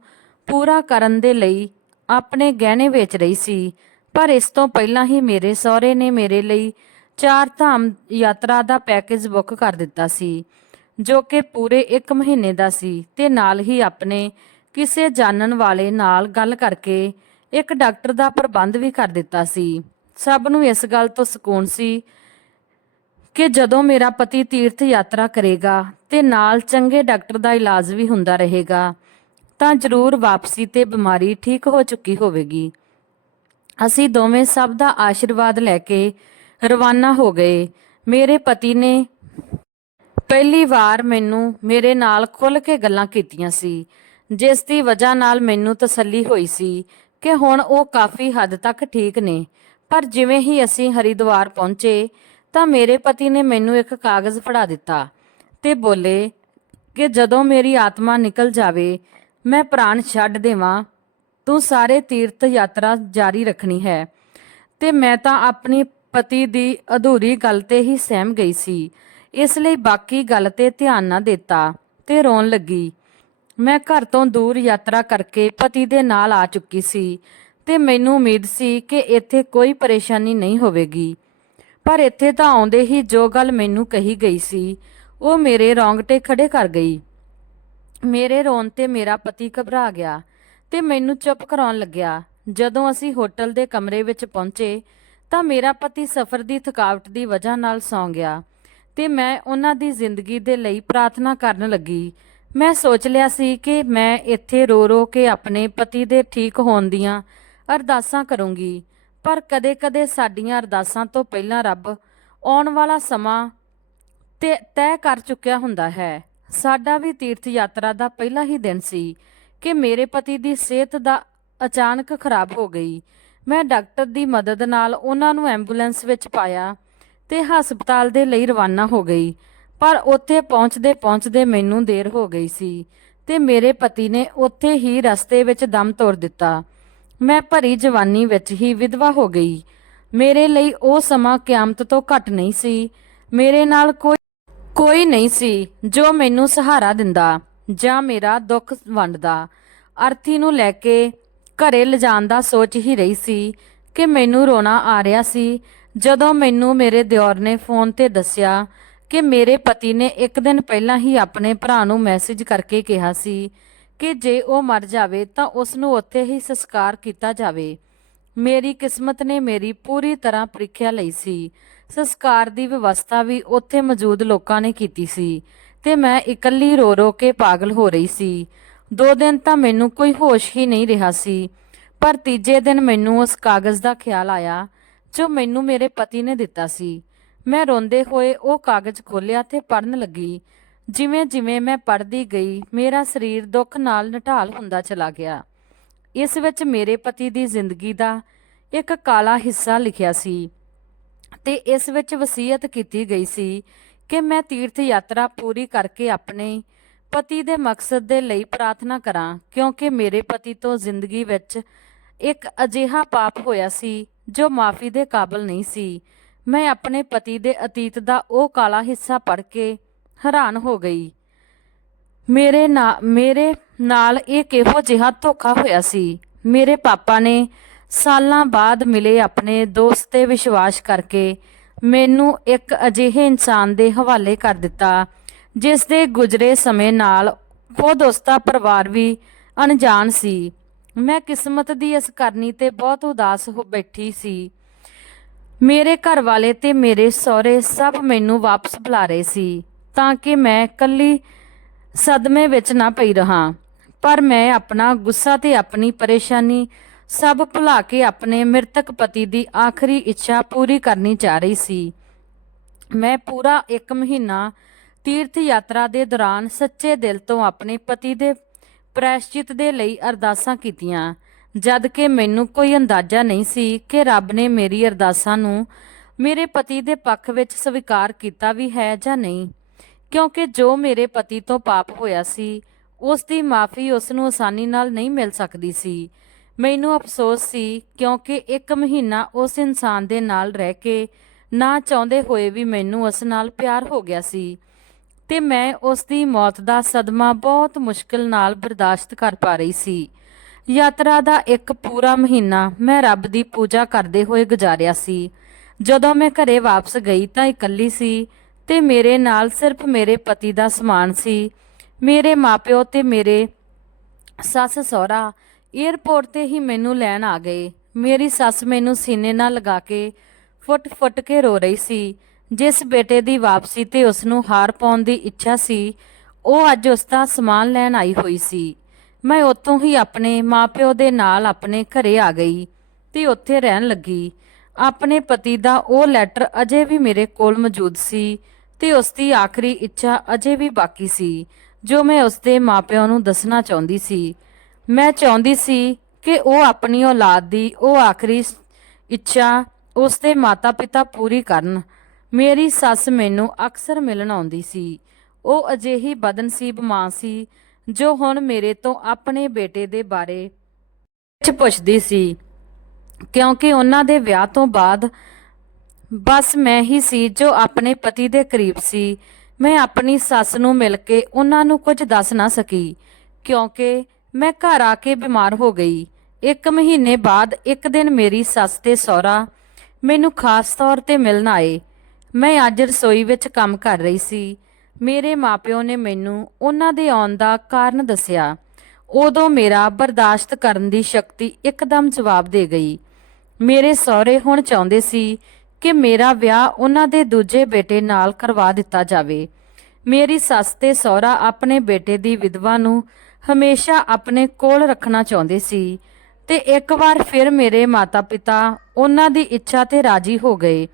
ਪੂਰਾ ਕਰਨ ਦੇ ਲਈ ਆਪਣੇ ਗਹਿਣੇ ਵੇਚ ਰਹੀ ਸੀ, ਪਰ ਇਸ ਤੋਂ ਪਹਿਲਾਂ ਹੀ ਮੇਰੇ ਸਹੁਰੇ ਨੇ ਮੇਰੇ ਲਈ 4 ਧਾਮ ਯਾਤਰਾ ਦਾ ਪੈਕੇਜ ਬੁੱਕ ਕਰ ਦਿੱਤਾ ਸੀ, ਜੋ ਕਿ ਪੂਰੇ 1 ਮਹੀਨੇ ਦਾ ਸੀ ਤੇ ਨਾਲ ਹੀ ਆਪਣੇ ਕਿਸੇ ਜਾਣਨ ਵਾਲੇ ਨਾਲ ਗੱਲ ਕਰਕੇ ਇੱਕ ਡਾਕਟਰ ਦਾ ਪ੍ਰਬੰਧ ਵੀ ਕਰ ਦਿੱਤਾ ਸੀ। ਸਭ ਨੂੰ ਇਸ ਗੱਲ ਤੋਂ ਸਕੂਨ ਸੀ ਕਿ ਜਦੋਂ ਮੇਰਾ ਪਤੀ ਤੀਰਥ ਯਾਤਰਾ ਕਰੇਗਾ ਤੇ ਨਾਲ ਚੰਗੇ ਡਾਕਟਰ ਦਾ ਇਲਾਜ ਵੀ ਹੁੰਦਾ ਰਹੇਗਾ ਤਾਂ ਜ਼ਰੂਰ ਵਾਪਸੀ ਤੇ ਬਿਮਾਰੀ ਠੀਕ ਹੋ ਚੁੱਕੀ ਹੋਵੇਗੀ। ਅਸੀਂ ਦੋਵੇਂ ਸਭ ਦਾ ਆਸ਼ੀਰਵਾਦ ਲੈ ਕੇ ਰਵਾਨਾ ਹੋ ਗਏ। ਮੇਰੇ ਪਤੀ ਨੇ ਪਹਿਲੀ ਵਾਰ ਮੈਨੂੰ ਮੇਰੇ ਨਾਲ ਖੁੱਲ੍ਹ ਕੇ ਗੱਲਾਂ ਕੀਤੀਆਂ ਸੀ, ਜਿਸ ਦੀ ਵਜ੍ਹਾ ਨਾਲ ਮੈਨੂੰ ਤਸੱਲੀ ਹੋਈ ਸੀ ਕਿ ਹੁਣ ਉਹ ਕਾਫੀ ਹੱਦ ਤੱਕ ਠੀਕ ਨੇ। ਪਰ ਜਿਵੇਂ ਹੀ ਅਸੀਂ ਹਰਿਦੁਆਰ ਪਹੁੰਚੇ ਤਾਂ ਮੇਰੇ ਪਤੀ ਨੇ ਮੈਨੂੰ ਇੱਕ ਕਾਗਜ਼ ਫੜਾ ਦਿੱਤਾ ਤੇ ਬੋਲੇ ਕਿ ਜਦੋਂ ਮੇਰੀ ਆਤਮਾ ਨਿਕਲ ਜਾਵੇ ਮੈਂ ਪ੍ਰਾਣ ਛੱਡ ਦੇਵਾਂ, ਤੂੰ ਸਾਰੇ ਤੀਰਥ ਯਾਤਰਾ ਜਾਰੀ ਰੱਖਣੀ ਹੈ। ਤੇ ਮੈਂ ਤਾਂ ਆਪਣੀ ਪਤੀ ਦੀ ਅਧੂਰੀ ਗੱਲ ਤੇ ਹੀ ਸਹਿਮ ਗਈ ਸੀ, ਇਸ ਲਈ ਬਾਕੀ ਗੱਲ ਤੇ ਧਿਆਨ ਨਾ ਦਿੱਤਾ ਤੇ ਰੋਣ ਲੱਗੀ। ਮੈਂ ਘਰ ਤੋਂ ਦੂਰ ਯਾਤਰਾ ਕਰਕੇ ਪਤੀ ਦੇ ਨਾਲ ਆ ਚੁੱਕੀ ਸੀ ਤੇ ਮੈਨੂੰ ਉਮੀਦ ਸੀ ਕਿ ਇੱਥੇ ਕੋਈ ਪਰੇਸ਼ਾਨੀ ਨਹੀਂ ਹੋਵੇਗੀ। ਪਰ ਇੱਥੇ ਤਾਂ ਆਉਂਦੇ ਹੀ ਜੋ ਗੱਲ ਮੈਨੂੰ ਕਹੀ ਗਈ ਸੀ ਉਹ ਮੇਰੇ ਰੌਂਗਟੇ ਖੜੇ ਕਰ ਗਈ। ਮੇਰੇ ਰੋਣ ਤੇ ਮੇਰਾ ਪਤੀ ਘਬਰਾ ਗਿਆ ਤੇ ਮੈਨੂੰ ਚੁੱਪ ਕਰਾਉਣ ਲੱਗਿਆ। ਜਦੋਂ ਅਸੀਂ ਹੋਟਲ ਦੇ ਕਮਰੇ ਵਿੱਚ ਪਹੁੰਚੇ ਤਾਂ ਮੇਰਾ ਪਤੀ ਸਫ਼ਰ ਦੀ ਥਕਾਵਟ ਦੀ ਵਜ੍ਹਾ ਨਾਲ ਸੌਂ ਗਿਆ ਤੇ ਮੈਂ ਉਹਨਾਂ ਦੀ ਜ਼ਿੰਦਗੀ ਦੇ ਲਈ ਪ੍ਰਾਰਥਨਾ ਕਰਨ ਲੱਗੀ। ਮੈਂ ਸੋਚ ਲਿਆ ਸੀ ਕਿ ਮੈਂ ਇੱਥੇ ਰੋ ਰੋ ਕੇ ਆਪਣੇ ਪਤੀ ਦੇ ਠੀਕ ਹੋਣ ਦੀਆਂ ਅਰਦਾਸਾਂ ਕਰੂੰਗੀ, ਪਰ ਕਦੇ-ਕਦੇ ਸਾਡੀਆਂ ਅਰਦਾਸਾਂ ਤੋਂ ਪਹਿਲਾਂ ਰੱਬ ਆਉਣ ਵਾਲਾ ਸਮਾਂ ਤੇ ਤੈਅ ਕਰ ਚੁੱਕਿਆ ਹੁੰਦਾ ਹੈ। ਸਾਡਾ ਵੀ ਤੀਰਥ ਯਾਤਰਾ ਦਾ ਪਹਿਲਾ ਹੀ ਦਿਨ ਸੀ ਕਿ ਮੇਰੇ ਪਤੀ ਦੀ ਸਿਹਤ ਦਾ ਅਚਾਨਕ ਖਰਾਬ ਹੋ ਗਈ। ਮੈਂ ਡਾਕਟਰ ਦੀ ਮਦਦ ਨਾਲ ਉਹਨਾਂ ਨੂੰ ਐਂਬੂਲੈਂਸ ਵਿੱਚ ਪਾਇਆ ਤੇ ਹਸਪਤਾਲ ਦੇ ਲਈ ਰਵਾਨਾ ਹੋ ਗਈ। ਪਰ ਉੱਥੇ ਪਹੁੰਚਦੇ ਮੈਨੂੰ ਦੇਰ ਹੋ ਗਈ ਸੀ ਤੇ ਮੇਰੇ ਪਤੀ ਨੇ ਉੱਥੇ ਹੀ ਰਸਤੇ ਵਿੱਚ ਦਮ ਤੋੜ ਦਿੱਤਾ। ਮੈਂ ਭਰੀ ਜਵਾਨੀ ਵਿੱਚ ਹੀ ਵਿਧਵਾ ਹੋ ਗਈ। ਮੇਰੇ ਲਈ ਉਹ ਸਮਾਂ ਕਿਆਮਤ ਤੋਂ ਘੱਟ ਨਹੀਂ ਸੀ। ਮੇਰੇ ਨਾਲ ਕੋਈ ਨਹੀਂ ਸੀ ਜੋ ਮੈਨੂੰ ਸਹਾਰਾ ਦਿੰਦਾ ਜਾਂ ਮੇਰਾ ਦੁੱਖ ਵੰਡਦਾ। ਅਰਥੀ ਨੂੰ ਲੈ ਕੇ ਘਰੇ ਲਿਜਾਣ ਦਾ ਸੋਚ ਹੀ ਰਹੀ ਸੀ ਕਿ ਮੈਨੂੰ ਰੋਣਾ ਆ ਰਿਹਾ ਸੀ ਜਦੋਂ ਮੈਨੂੰ ਮੇਰੇ ਦਿਓਰ ਨੇ ਫੋਨ ਤੇ ਦੱਸਿਆ ਕਿ ਮੇਰੇ ਪਤੀ ਨੇ ਇੱਕ ਦਿਨ ਪਹਿਲਾਂ ਹੀ ਆਪਣੇ ਭਰਾ ਨੂੰ ਮੈਸੇਜ ਕਰਕੇ ਕਿਹਾ ਸੀ ਕਿ ਜੇ ਉਹ ਮਰ ਜਾਵੇ ਤਾਂ ਉਸ ਨੂੰ ਉੱਥੇ ਹੀ ਸੰਸਕਾਰ ਕੀਤਾ ਜਾਵੇ। ਮੇਰੀ ਕਿਸਮਤ ਨੇ ਮੇਰੀ ਪੂਰੀ ਤਰ੍ਹਾਂ ਪ੍ਰੀਖਿਆ ਲਈ ਸੀ। ਸੰਸਕਾਰ ਦੀ ਵਿਵਸਥਾ ਵੀ ਉੱਥੇ ਮੌਜੂਦ ਲੋਕਾਂ ਨੇ ਕੀਤੀ ਸੀ ਤੇ ਮੈਂ ਇਕੱਲੀ ਰੋ ਰੋ ਕੇ ਪਾਗਲ ਹੋ ਰਹੀ ਸੀ। 2 ਦਿਨ ਤਾਂ ਮੈਨੂੰ ਕੋਈ ਹੋਸ਼ ਹੀ ਨਹੀਂ ਰਿਹਾ ਸੀ, ਪਰ ਤੀਜੇ ਦਿਨ ਮੈਨੂੰ ਉਸ ਕਾਗਜ਼ ਦਾ ਖਿਆਲ ਆਇਆ ਜੋ ਮੈਨੂੰ ਮੇਰੇ ਪਤੀ ਨੇ ਦਿੱਤਾ ਸੀ। ਮੈਂ ਰੋਂਦੇ ਹੋਏ ਉਹ ਕਾਗਜ਼ ਖੋਲ੍ਹਿਆ ਤੇ ਪੜ੍ਹਨ ਲੱਗੀ। ਜਿਵੇਂ ਜਿਵੇਂ ਮੈਂ ਪੜ੍ਹਦੀ ਗਈ ਮੇਰਾ ਸਰੀਰ ਦੁੱਖ ਨਾਲ ਨਿਢਾਲ ਹੁੰਦਾ ਚਲਾ ਗਿਆ। ਇਸ ਵਿੱਚ ਮੇਰੇ ਪਤੀ ਦੀ ਜ਼ਿੰਦਗੀ ਦਾ ਇੱਕ ਕਾਲਾ ਹਿੱਸਾ ਲਿਖਿਆ ਸੀ ਤੇ ਇਸ ਵਿੱਚ ਵਸੀਅਤ ਕੀਤੀ ਗਈ ਸੀ ਕਿ ਮੈਂ ਤੀਰਥ ਯਾਤਰਾ ਪੂਰੀ ਕਰਕੇ ਆਪਣੇ ਪਤੀ ਦੇ ਮਕਸਦ ਦੇ ਲਈ ਪ੍ਰਾਰਥਨਾ ਕਰਾਂ, ਕਿਉਂਕਿ ਮੇਰੇ ਪਤੀ ਤੋਂ ਜ਼ਿੰਦਗੀ ਵਿੱਚ ਇੱਕ ਅਜਿਹਾ ਪਾਪ ਹੋਇਆ ਸੀ ਜੋ ਮਾਫੀ ਦੇ ਕਾਬਿਲ ਨਹੀਂ ਸੀ। ਮੈਂ ਆਪਣੇ ਪਤੀ ਦੇ ਅਤੀਤ ਦਾ ਉਹ ਕਾਲਾ ਹਿੱਸਾ ਪੜ੍ਹ ਕੇ ਹੈਰਾਨ ਹੋ ਗਈ। ਮੇਰੇ ਨਾਲ ਇਹ ਕਿਹੋ ਜਿਹਾ ਧੋਖਾ ਹੋਇਆ ਸੀ। ਮੇਰੇ ਪਾਪਾ ਨੇ ਸਾਲਾਂ ਬਾਅਦ ਮਿਲੇ ਆਪਣੇ ਦੋਸਤ ਤੇ ਵਿਸ਼ਵਾਸ ਕਰਕੇ ਮੈਨੂੰ ਇੱਕ ਅਜਿਹੇ ਇਨਸਾਨ ਦੇ ਹਵਾਲੇ ਕਰ ਦਿੱਤਾ ਜਿਸ ਦੇ ਗੁਜ਼ਰੇ ਸਮੇਂ ਨਾਲ ਖੁਦ ਉਸਦਾ ਪਰਿਵਾਰ ਵੀ ਅਣਜਾਣ ਸੀ। ਮੈਂ ਕਿਸਮਤ ਦੀ ਇਸ ਕਰਨੀ ਤੇ ਬਹੁਤ ਉਦਾਸ ਹੋ ਬੈਠੀ ਸੀ। ਮੇਰੇ ਘਰ ਵਾਲੇ ਤੇ ਮੇਰੇ ਸਹੁਰੇ ਸਭ ਮੈਨੂੰ ਵਾਪਸ ਬੁਲਾ ਰਹੇ ਸੀ ਤਾਂ ਕਿ ਮੈਂ ਇਕੱਲੀ ਸਦਮੇ ਵਿੱਚ ਨਾ ਪਈ ਰਹਾਂ। ਪਰ ਮੈਂ ਆਪਣਾ ਗੁੱਸਾ ਤੇ ਆਪਣੀ ਪਰੇਸ਼ਾਨੀ ਸਭ ਭੁਲਾ ਕੇ ਆਪਣੇ ਮ੍ਰਿਤਕ ਪਤੀ ਦੀ ਆਖਰੀ ਇੱਛਾ ਪੂਰੀ ਕਰਨੀ ਚਾਹ ਰਹੀ ਸੀ। ਮੈਂ ਪੂਰਾ 1 ਮਹੀਨਾ ਤੀਰਥ ਯਾਤਰਾ ਦੇ ਦੌਰਾਨ ਸੱਚੇ ਦਿਲ ਤੋਂ ਆਪਣੇ ਪਤੀ ਦੇ ਪ੍ਰਾਇਸ਼ਚਿਤ ਦੇ ਲਈ ਅਰਦਾਸਾਂ ਕੀਤੀਆਂ, ਜਦ ਕਿ ਮੈਨੂੰ ਕੋਈ ਅੰਦਾਜ਼ਾ ਨਹੀਂ ਸੀ ਕਿ ਰੱਬ ਨੇ ਮੇਰੀ ਅਰਦਾਸਾਂ ਨੂੰ ਮੇਰੇ ਪਤੀ ਦੇ ਪੱਖ ਵਿੱਚ ਸਵੀਕਾਰ ਕੀਤਾ ਵੀ ਹੈ ਜਾਂ ਨਹੀਂ, ਕਿਉਂਕਿ ਜੋ ਮੇਰੇ ਪਤੀ ਤੋਂ ਪਾਪ ਹੋਇਆ ਸੀ ਉਸ ਦੀ ਮਾਫੀ ਉਸ ਨੂੰ ਆਸਾਨੀ ਨਾਲ ਨਹੀਂ ਮਿਲ ਸਕਦੀ ਸੀ। ਮੈਨੂੰ ਅਫਸੋਸ ਸੀ ਕਿਉਂਕਿ 1 ਮਹੀਨਾ ਉਸ ਇਨਸਾਨ ਦੇ ਨਾਲ ਰਹਿ ਕੇ ਨਾ ਚਾਹੁੰਦੇ ਹੋਏ ਵੀ ਮੈਨੂੰ ਉਸ ਨਾਲ ਪਿਆਰ ਹੋ ਗਿਆ ਸੀ ਤੇ ਮੈਂ ਉਸ ਦੀ ਮੌਤ ਦਾ ਸਦਮਾ ਬਹੁਤ ਮੁਸ਼ਕਿਲ ਨਾਲ ਬਰਦਾਸ਼ਤ ਕਰ ਪਾ ਰਹੀ ਸੀ। ਯਾਤਰਾ ਦਾ 1 ਪੂਰਾ ਮਹੀਨਾ ਮੈਂ ਰੱਬ ਦੀ ਪੂਜਾ ਕਰਦੇ ਹੋਏ ਗੁਜ਼ਾਰਿਆ ਸੀ। ਜਦੋਂ ਮੈਂ ਘਰੇ ਵਾਪਸ ਗਈ ਤਾਂ ਇਕੱਲੀ ਸੀ ਤੇ ਮੇਰੇ ਨਾਲ ਸਿਰਫ ਮੇਰੇ ਪਤੀ ਦਾ ਸਮਾਨ ਸੀ। ਮੇਰੇ ਮਾਪਿਓ ਤੇ ਮੇਰੇ ਸੱਸ ਸਹੁਰਾ ਏਅਰਪੋਰਟ ਤੇ ਹੀ ਮੈਨੂੰ ਲੈਣ ਆ ਗਏ। ਮੇਰੀ ਸੱਸ ਮੈਨੂੰ ਸੀਨੇ ਨਾਲ ਲਗਾ ਕੇ ਫੁੱਟ ਕੇ ਰੋ ਰਹੀ ਸੀ। ਜਿਸ ਬੇਟੇ ਦੀ ਵਾਪਸੀ ਤੇ ਉਸ ਨੂੰ ਹਾਰ ਪਾਉਣ ਦੀ ਇੱਛਾ ਸੀ ਉਹ ਅੱਜ ਉਸ ਦਾ ਸਮਾਨ ਲੈਣ ਆਈ ਹੋਈ ਸੀ। ਮੈਂ ਉੱਥੋਂ ਹੀ ਆਪਣੇ ਮਾਪਿਓ ਦੇ ਨਾਲ ਆਪਣੇ ਘਰੇ ਆ ਗਈ ਤੇ ਉੱਥੇ ਰਹਿਣ ਲੱਗੀ। ਆਪਣੇ ਪਤੀ ਦਾ ਉਹ ਲੈਟਰ ਅਜੇ ਵੀ ਮੇਰੇ ਕੋਲ ਮੌਜੂਦ ਸੀ ਤੇ ਉਸ ਦੀ ਆਖਰੀ ਇੱਛਾ ਅਜੇ ਵੀ ਬਾਕੀ ਸੀ ਜੋ ਮੈਂ ਉਸ ਦੇ ਮਾਪਿਆਂ ਨੂੰ ਦੱਸਣਾ ਚਾਹੁੰਦੀ ਸੀ। ਮੈਂ ਚਾਹੁੰਦੀ ਸੀ ਕਿ ਉਹ ਆਪਣੀ ਔਲਾਦ ਦੀ ਉਹ ਆਖਰੀ ਇੱਛਾ ਉਸ ਦੇ ਮਾਤਾ ਪਿਤਾ ਪੂਰੀ ਕਰਨ। ਮੇਰੀ ਸੱਸ ਮੈਨੂੰ ਅਕਸਰ ਮਿਲਣ ਆਉਂਦੀ ਸੀ। ਉਹ ਅਜਿਹੀ ਬਦਨਸੀਬ ਮਾਂ ਸੀ ਜੋ ਹੁਣ ਮੇਰੇ ਤੋਂ ਆਪਣੇ ਬੇਟੇ ਦੇ ਬਾਰੇ ਵਿੱਚ ਪੁੱਛਦੀ ਸੀ, ਕਿਉਂਕਿ ਉਹਨਾਂ ਦੇ ਵਿਆਹ ਤੋਂ ਬਾਅਦ ਬਸ ਮੈਂ ਹੀ ਸੀ ਜੋ ਆਪਣੇ ਪਤੀ ਦੇ ਕਰੀਬ ਸੀ। ਮੈਂ ਆਪਣੀ ਸੱਸ ਨੂੰ ਮਿਲ ਕੇ ਉਹਨਾਂ ਨੂੰ ਕੁਝ ਦੱਸ ਨਾ ਸਕੀ, ਕਿਉਂਕਿ ਮੈਂ ਘਰ ਆ ਕੇ ਬਿਮਾਰ ਹੋ ਗਈ। 1 ਮਹੀਨੇ ਬਾਅਦ ਇੱਕ ਦਿਨ ਮੇਰੀ ਸੱਸ ਤੇ ਸਹੁਰਾ ਮੈਨੂੰ ਖਾਸ ਤੌਰ ਤੇ ਮਿਲਣ ਆਏ। ਮੈਂ ਅੱਜ ਰਸੋਈ ਵਿੱਚ ਕੰਮ ਕਰ ਰਹੀ ਸੀ। ਮੇਰੇ ਮਾਪਿਓ ਨੇ ਮੈਨੂੰ ਉਹਨਾਂ ਦੇ ਆਉਣ ਦਾ ਕਾਰਨ ਦੱਸਿਆ। ਉਦੋਂ ਮੇਰਾ ਬਰਦਾਸ਼ਤ ਕਰਨ ਦੀ ਸ਼ਕਤੀ ਇੱਕਦਮ ਜਵਾਬ ਦੇ ਗਈ। ਮੇਰੇ ਸਹੁਰੇ ਹੁਣ ਚਾਹੁੰਦੇ ਸੀ ਕਿ ਮੇਰਾ ਵਿਆਹ ਉਹਨਾਂ ਦੇ ਦੂਜੇ ਬੇਟੇ ਨਾਲ ਕਰਵਾ ਦਿੱਤਾ ਜਾਵੇ। ਮੇਰੀ ਸੱਸ ਤੇ ਸਹੁਰਾ ਆਪਣੇ ਬੇਟੇ ਦੀ ਵਿਧਵਾ ਨੂੰ ਹਮੇਸ਼ਾ ਆਪਣੇ ਕੋਲ ਰੱਖਣਾ ਚਾਹੁੰਦੇ ਸੀ ਤੇ ਇੱਕ ਵਾਰ ਫਿਰ ਮੇਰੇ ਮਾਤਾ-ਪਿਤਾ ਉਹਨਾਂ ਦੀ ਇੱਛਾ ਤੇ ਰਾਜੀ ਹੋ ਗਏ,